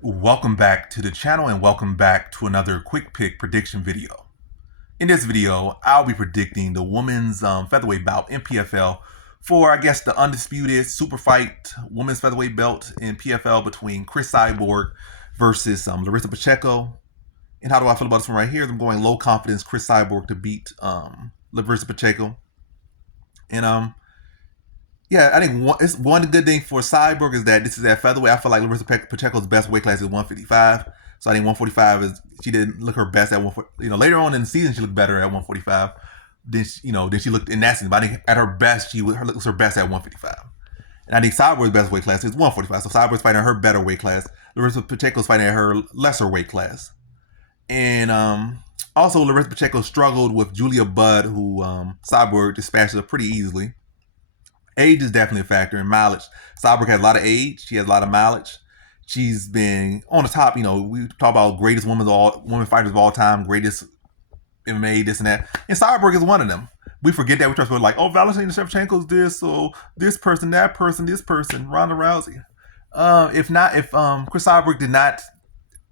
Welcome back to the channel and welcome back to another quick pick prediction video. In this video, I'll be predicting the women's featherweight bout in PFL for, I guess, the undisputed super fight women's featherweight belt in PFL between Cris Cyborg versus Larissa Pacheco. And how do I feel about this one right here? I'm going low confidence Cris Cyborg to beat Larissa Pacheco. And yeah, I think one good thing for Cyborg is that this is at featherweight. I feel like Larissa Pacheco's best weight class is 155. So I think 145 is, she didn't look her best at 140. Later on in the season she looked better at 145 than she looked in that season. But I think at her best she looks her best at 155. And I think Cyborg's best weight class is 145. So Cyborg's fighting at her better weight class. Larissa Pacheco's fighting at her lesser weight class. And also Larissa Pacheco struggled with Julia Budd, who Cyborg dispatched her pretty easily. Age is definitely a factor, and mileage. Cyborg has a lot of age. She has a lot of mileage. She's been on the top. We talk about greatest women fighters of all time, greatest MMA, this and that. And Cyborg is one of them. We forget that. We try to go like, oh, Valentina Shevchenko's this, so this person, that person, this person, Ronda Rousey. If Cris Cyborg did not,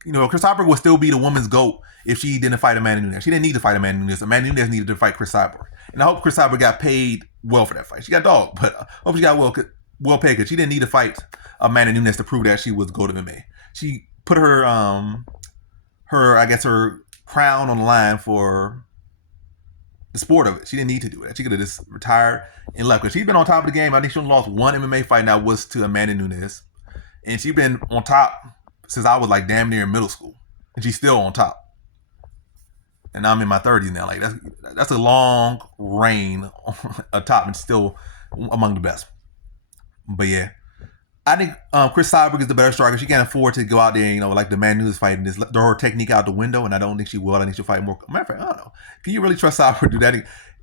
Cris Cyborg would still be the woman's GOAT if she didn't fight Amanda Nunes. She didn't need to fight Amanda Nunes. Amanda Nunes needed to fight Cris Cyborg. And I hope Cris Cyborg got paid well for that fight. She got dogged, but I hope she got well paid because she didn't need to fight Amanda Nunes to prove that she was GOAT of MMA. She put her crown on the line for the sport of it. She didn't need to do that. She could have just retired and left. Because she's been on top of the game. I think she only lost one MMA fight, and that was to Amanda Nunes. And she's been on top since I was like damn near in middle school. And she's still on top. And now I'm in my 30s now. Like that's a long reign atop and still among the best. But yeah, I think Cris Cyborg is the better striker. She can't afford to go out there, like the Man Nunes fight and just throw her technique out the window. And I don't think she will. I think she'll fight more. Matter of fact, I don't know. Can you really trust Cyborg to do that?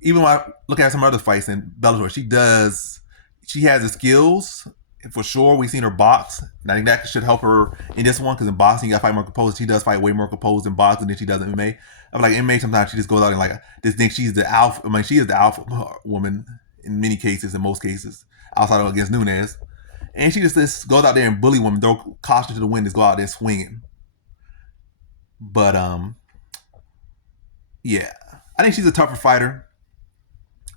Even when I look at some other fights in Bellator, she has the skills. For sure, we've seen her box, and I think that should help her in this one because in boxing, you got to fight more composed. She does fight way more composed in boxing than she does in MMA. I feel like MMA sometimes she just goes out and like just thinks she's the alpha. I mean, she is the alpha woman in many cases, in most cases, outside of against Nunes. And she just goes out there and bully women, throw caution to the wind, just go out there swinging. But yeah, I think she's a tougher fighter.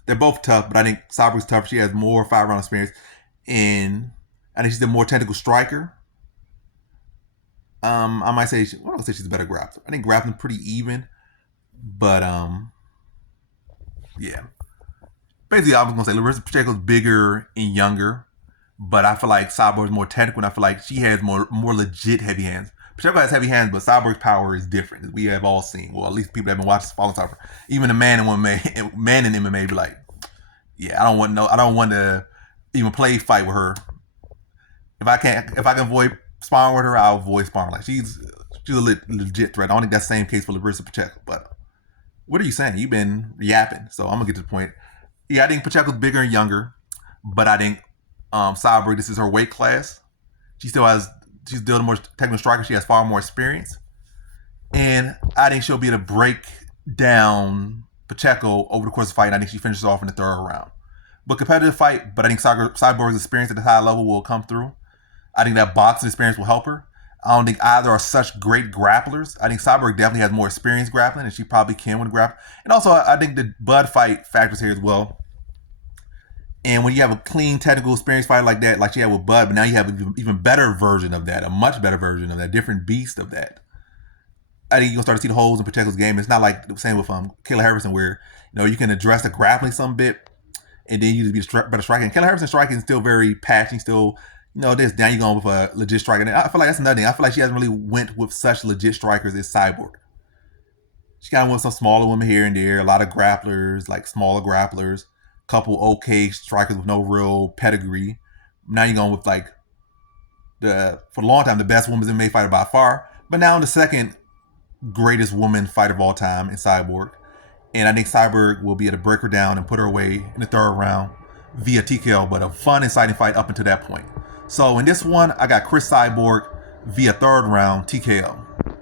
They're both tough, but I think Cyborg's tougher. She has more 5-round experience, and I think she's a more technical striker. I might say, I don't say she's a better grappler. I think grappling pretty even, but yeah. Basically, I was gonna say Larissa Pacheco's bigger and younger, but I feel like Cyborg's more technical, and I feel like she has more legit heavy hands. Pacheco has heavy hands, but Cyborg's power is different, as we have all seen. Well, at least people that have been watching following Cyborg. Even a man in MMA be like, yeah, I don't want to even play fight with her. If I can avoid sparring with her, I'll avoid sparring. Like she's a legit threat. I don't think that's the same case for Larissa Pacheco. But what are you saying? You've been yapping, so I'm gonna get to the point. Yeah, I think Pacheco's bigger and younger, but I think Cyborg, this is her weight class. She's still the more technical striker. She has far more experience, and I think she'll be able to break down Pacheco over the course of the fight. And I think she finishes off in the third round. But competitive fight, but I think Cyborg's experience at the high level will come through. I think that boxing experience will help her. I don't think either are such great grapplers. I think Cyborg definitely has more experience grappling, and she probably can win grapple. And also, I think the Bud fight factors here as well. And when you have a clean, technical, experienced fighter like that, like she had with Bud, but now you have an even better version of that, a much better version of that, different beast of that. I think you're going to start to see the holes in Pacheco's game. It's not like the same with Kayla Harrison, where you can address the grappling some bit, and then you just be better striking. And Kayla Harrison striking is still very patchy, still, this down you going with a legit striker. And I feel like that's another thing. I feel like she hasn't really went with such legit strikers as Cyborg. She kind of went with some smaller women here and there, a lot of grapplers, like smaller grapplers, couple okay strikers with no real pedigree. Now you're going with for a long time, the best women's MMA fighter by far, but now the second greatest woman fighter of all time in Cyborg. And I think Cyborg will be able to break her down and put her away in the third round via TKO, but a fun, exciting fight up until that point. So in this one, I got Cris Cyborg via third round TKO.